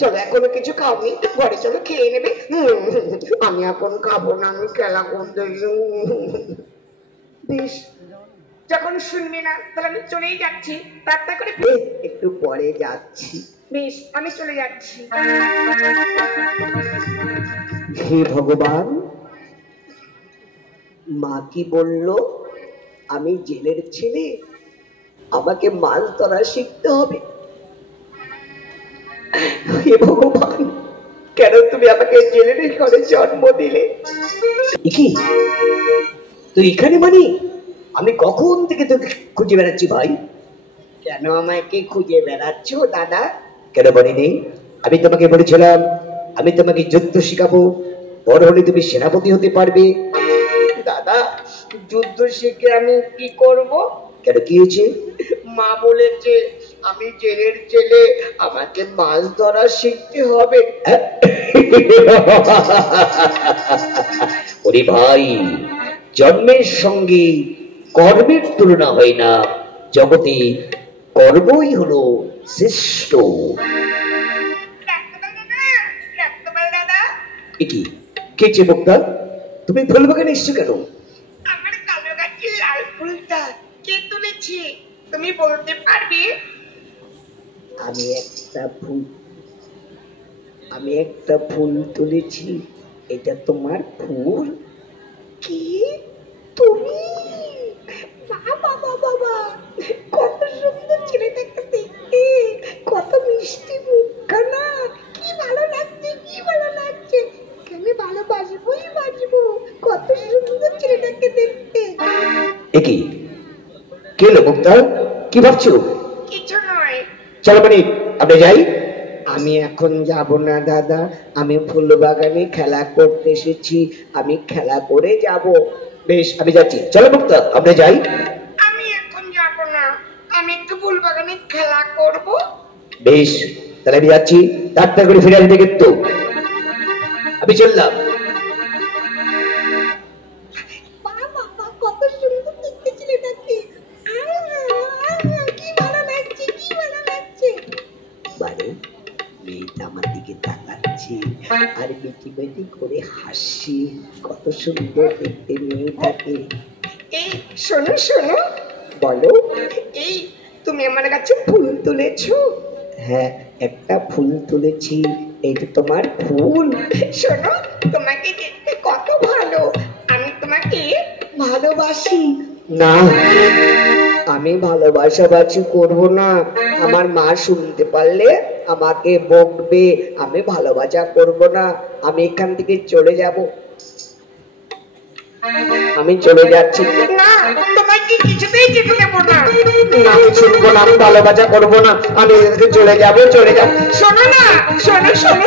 চলো এখনো কিছু খাওনি, ঘরে চলো খেয়ে নেবে। আমি এখন খাবো না, আমি খেলা করতে। বেশ, যখন শুনবে না তাহলে আমি চলেই যাচ্ছি, প্রার্থনা করে একটু পরে যাচ্ছি। বেশ, আমি চলে যাচ্ছি। হে ভগবান, মা কি বলল? আমি জেলের ছেলে, আমাকে মাছ ধরা শিখতে হবে। হে ভগবান, কেন তুমি আমাকে জেলের ঘরে জন্ম দিলে? কি তুই এখানে? মানে আমি কখন থেকে তোকে খুঁজে বেড়াচ্ছি ভাই। কেন আমাকে খুঁজে বেড়াচ্ছ দাদা? কেন বলিনি? আমি তোমাকে বলেছিলাম আমি তোমাকে যুদ্ধ শিখাবো, বড় হলে তুমি সেনাপতি হতে পারবে। দাদা, যুদ্ধ শিখে আমি কি করব? কেন, কি হয়েছে? মা বলেছে আমি জেলের ছেলে, আমাকে মাছ ধরা শিখতে হবে। ওরে ভাই, জন্মের সঙ্গে কর্মের তুলনা হয় না, জগতে কর্মই হলো শ্রেষ্ঠ। কি কেছে বক্তা, তুমি ফুল বাগানে এসছো কেন? আমার কালো গাছের লাল ফুলটা কে তুলেছে তুমি বলতে পারবে? আমি একটা ফুল তুলেছি। এটা তোমার ফুল? কি তুমি? বাবা বাবা বাবা, কত সুন্দর ছেলেটাকে দেখতে, কত মিষ্টি মুখখানা, কি ভালো লাগছে, কি ভালো লাগছে। আমি ভালোবাসবোই বাসবো, কত সুন্দর ছেলেটাকে দেখতে। একই কে লো মুক্তা, কি ভাবছো? কিছু নয়। চলো মানে আমরা যাই। আমি এখন যাব না দাদা, আমি ফুল বাগানে খেলা করতে এসেছি, আমি খেলা করে যাব। বেশ, আমি যাচ্ছি, চলো মুক্তা আমরা যাই। আমি এখন যাব না, আমি একটু ফুল বাগানে খেলা করব। বেশ, তাহলে আমি যাচ্ছি, তাড়াতাড়ি করে ফিরে আসবে কিন্তু। আমি চললাম। কত সুন্দর দেখতে ছেলেটাকে, কি ভালো লাগছে, কি ভালো লাগছে। বারে মেয়েটা আমার দিকে তাকাচ্ছে আর মিটি মিটি করে হাসি, কত সুন্দর দেখতে মেয়েটাকে। এই শোনো শোনো। বলো। এই তুমি আমার কাছে ফুল তুলেছো? হ্যাঁ, একটা ফুল তুলেছি, এইটা তোমার ফুল। শোনো, তোমাকে দেখতে কত ভালো, আমি তোমাকে ভালোবাসি। না, আমি ভালোবাসাবাসি করব না, আমার মা শুনতে পারলে আমাকে বকবে। আমি ভালোবাসা করব না, আমি এখান থেকে চলে যাব। আমি চলে যাচ্ছি। না, তোমাকে কিছুতেই যেতে দেব না। না, আমি শুনবো না, আমি ভালোবাসা করব না, আমি চলে যাব, চলে যাব। শোনো না, শোনো শোনো।